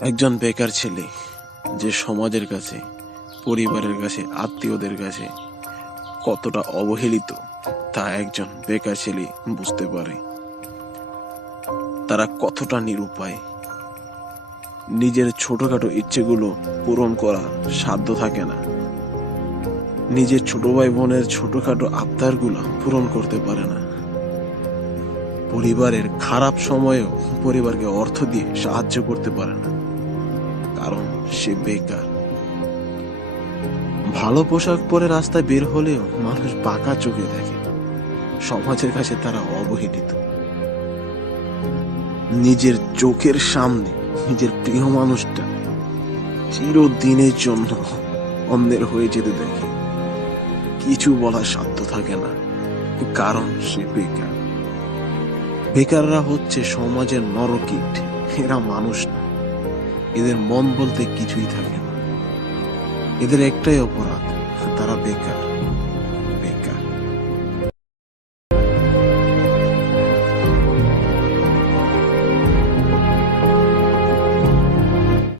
একজন বেকার ছেলে যে সমাজের কাছে, পরিবারের কাছে, আত্মীয়দের কাছে কতটা অবহেলিত তা একজন বেকার ছেলে বুঝতে পারে। তারা কতটা নিরুপায়। নিজের ছোটখাটো ইচ্ছেগুলো পূরণ করা সাধ্য থাকে না। নিজের ছোট ভাই বোনের ছোটখাটো আবদারগুলো পূরণ করতে পারে না। পরিবারের খারাপ সময়েও পরিবারকে অর্থ দিয়ে সাহায্য করতে পারে না, কারণ সে বেকার। ভালো পোশাক পরে রাস্তায় বের হলেও মানুষ বাঁকা চোখে দেখে। সমাজের কাছে তারা অবহেলিত। নিজের চোখের সামনে নিজের প্রিয় মানুষটা চিরদিনের জন্য অন্যের হয়ে যেতে দেখে। কিছু বলার সাধ্য থাকে না, কারণ সে বেকার। বেকাররা হচ্ছে সমাজের নরকীট। এরা মানুষ না, এদের মন বলতে কিছুই থাকে না। এদের একটাই অপরাধ, তারা বেকার।